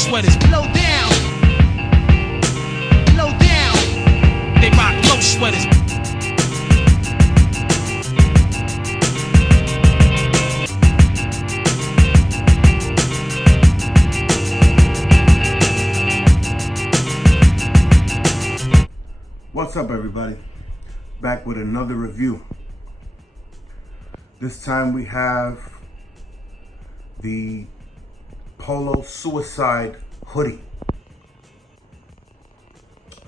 sweaters. Low down. Low down. They rock low sweaters. What's up, everybody? Back with another review. This time we have the POLO Suicide Hoodie.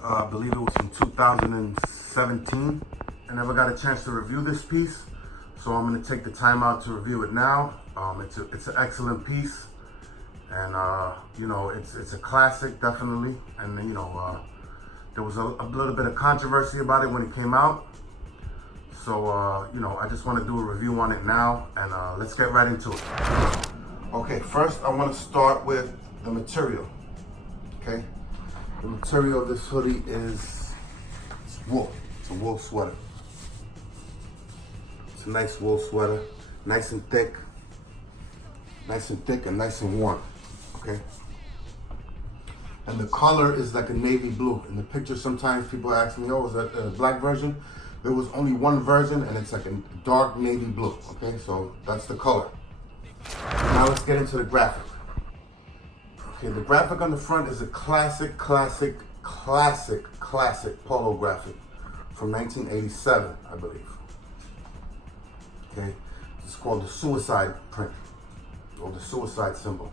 I believe it was from 2017. I never got a chance to review this piece, so I'm going to take the time out to review it now. It's an excellent piece, and you know, it's a classic, definitely. And you know, there was a little bit of controversy about it when it came out. So, you know, I just want to do a review on it now, and let's get right into it. Okay, first I want to start with the material, okay? The material of this hoodie is wool. It's a wool sweater. It's a nice wool sweater, nice and thick and nice and warm, okay? And the color is like a navy blue. In the picture, sometimes people ask me, oh, is that a black version? There was only one version, and it's like a dark navy blue, okay? So that's the color. Now let's get into the graphic. Okay, the graphic on the front is a classic polo graphic from 1987, I believe. Okay, it's called the suicide print, or the suicide symbol.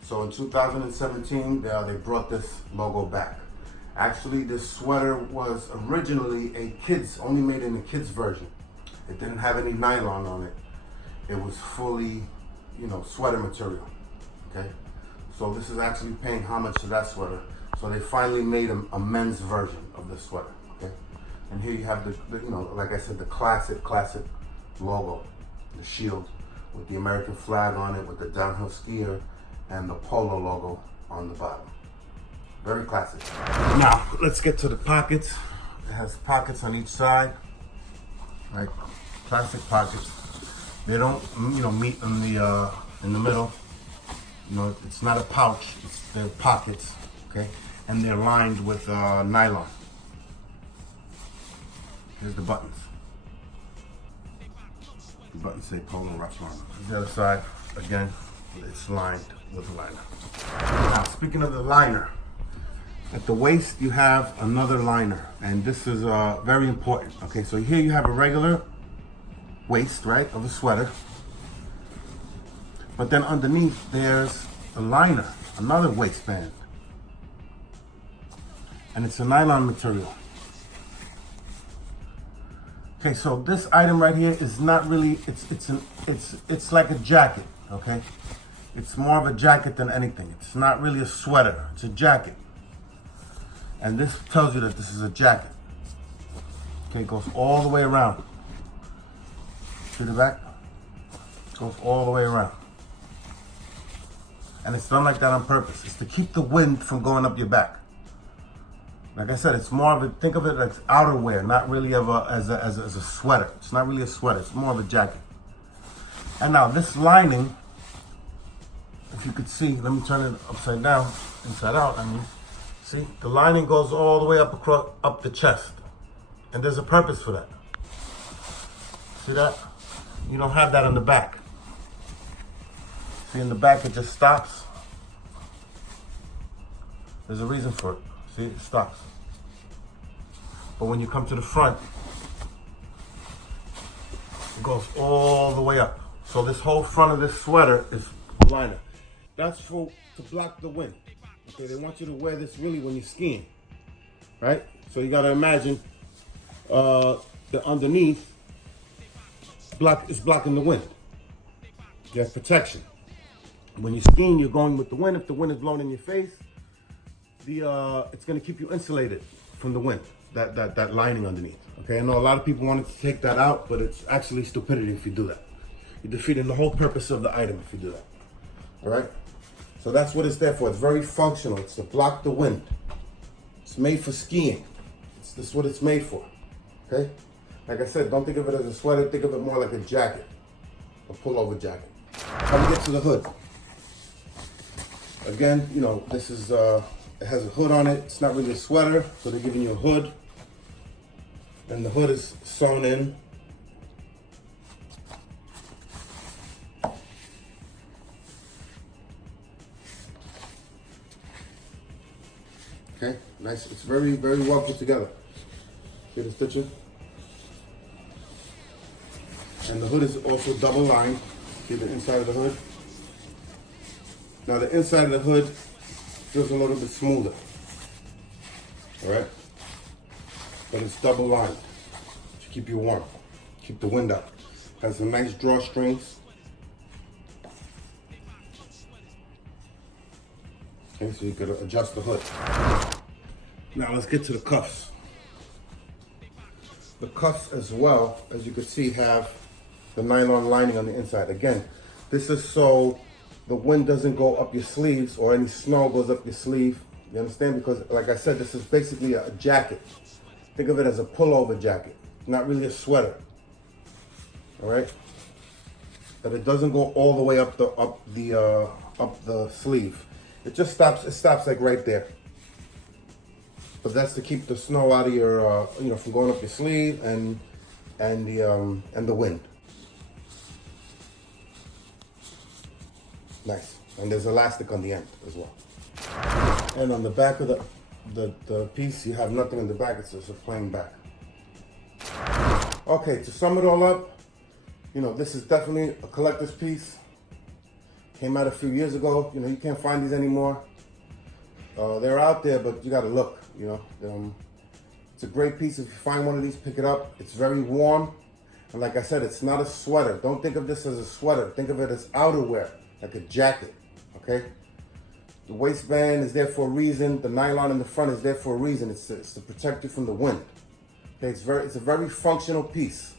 So in 2017, they brought this logo back. Actually, this sweater was originally only made in a kids version. It didn't have any nylon on it. It was fully, you know, sweater material, okay? So this is actually paying homage to that sweater. So they finally made a men's version of the sweater, okay? And here you have the you know, like I said, the classic logo, the shield with the American flag on it, with the downhill skier, and the POLO logo on the bottom. Very classic. Now, let's get to the pockets. It has pockets on each side, like classic pockets. They don't, you know, meet in the middle. You know, it's not a pouch, they're pockets, okay? And they're lined with nylon. Here's the buttons. The buttons say POLO Rock Farm. The other side, again, it's lined with a liner. Now, speaking of the liner, at the waist you have another liner, and this is very important. Okay, so here you have a regular waist, right, of a sweater, but then underneath there's a liner, another waistband, and it's a nylon material. Okay, so this item right here is not really, it's like a jacket, okay? It's more of a jacket than anything. It's not really a sweater, it's a jacket. And this tells you that this is a jacket. Okay, it goes all the way around. See the back? It goes all the way around. And it's done like that on purpose. It's to keep the wind from going up your back. Like I said, it's more of a, think of it as outerwear, not really of as a sweater. It's not really a sweater, it's more of a jacket. And now this lining, if you could see, let me turn it upside down, inside out, I mean. See, the lining goes all the way up the chest. And there's a purpose for that. See that? You don't have that on the back. See, in the back it just stops. There's a reason for it. See, it stops. But when you come to the front, it goes all the way up. So this whole front of this sweater is a liner. That's to block the wind. Okay, they want you to wear this really when you're skiing, right? So you gotta imagine the underneath is blocking the wind. You have protection. When you're skiing, you're going with the wind. If the wind is blowing in your face, it's gonna keep you insulated from the wind, that lining underneath. Okay, I know a lot of people wanted to take that out, but it's actually stupidity if you do that. You're defeating the whole purpose of the item if you do that, all right? So that's what it's there for. It's very functional. It's to block the wind. It's made for skiing. This is what it's made for, okay? Like I said, don't think of it as a sweater. Think of it more like a jacket, a pullover jacket. How do we get to the hood? Again, you know, this is, it has a hood on it. It's not really a sweater, so they're giving you a hood. And the hood is sewn in. Okay, nice. It's very, very well put together. See the stitching? And the hood is also double lined. See the inside of the hood? Now the inside of the hood feels a little bit smoother. Alright? But it's double lined to keep you warm. Keep the wind out. Has some nice drawstrings. Okay, so you could adjust the hood. Now let's get to the cuffs. The cuffs as well, as you can see, have the nylon lining on the inside. Again, this is so the wind doesn't go up your sleeves or any snow goes up your sleeve. You understand? Because like I said, this is basically a jacket. Think of it as a pullover jacket, not really a sweater. All right? But it doesn't go all the way up the sleeve. It just stops. It stops like right there. But that's to keep the snow out of your, you know, from going up your sleeve and the wind. Nice. And there's elastic on the end as well. And on the back of the piece, you have nothing in the back. It's just a plain back. Okay, to sum it all up, you know, this is definitely a collector's piece. Came out a few years ago. You know, you can't find these anymore. They're out there, but you gotta look, you know. It's a great piece. If you find one of these, pick it up. It's very warm. And like I said, it's not a sweater. Don't think of this as a sweater. Think of it as outerwear, like a jacket, okay? The waistband is there for a reason. The nylon in the front is there for a reason. It's to protect you from the wind. Okay, it's a very functional piece.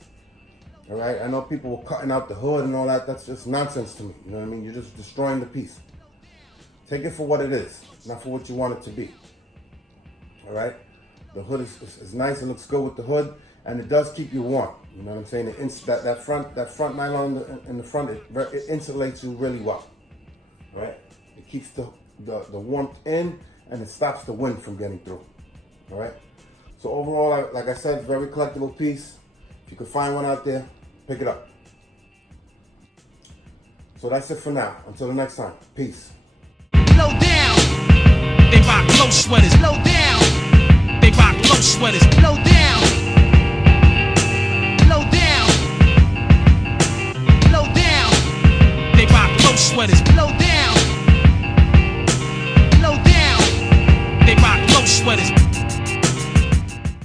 All right, I know people were cutting out the hood and all that. That's just nonsense to me. You know what I mean? You're just destroying the piece. Take it for what it is, not for what you want it to be. All right? The hood is nice. It looks good with the hood, and it does keep you warm. You know what I'm saying? That front nylon in the front, it insulates you really well. All right? It keeps the warmth in, and it stops the wind from getting through. All right? So overall, like I said, very collectible piece. If you can find one out there, pick it up. So that's it for now. Until the next time. Peace. Low down. They rock close sweaters. Low down.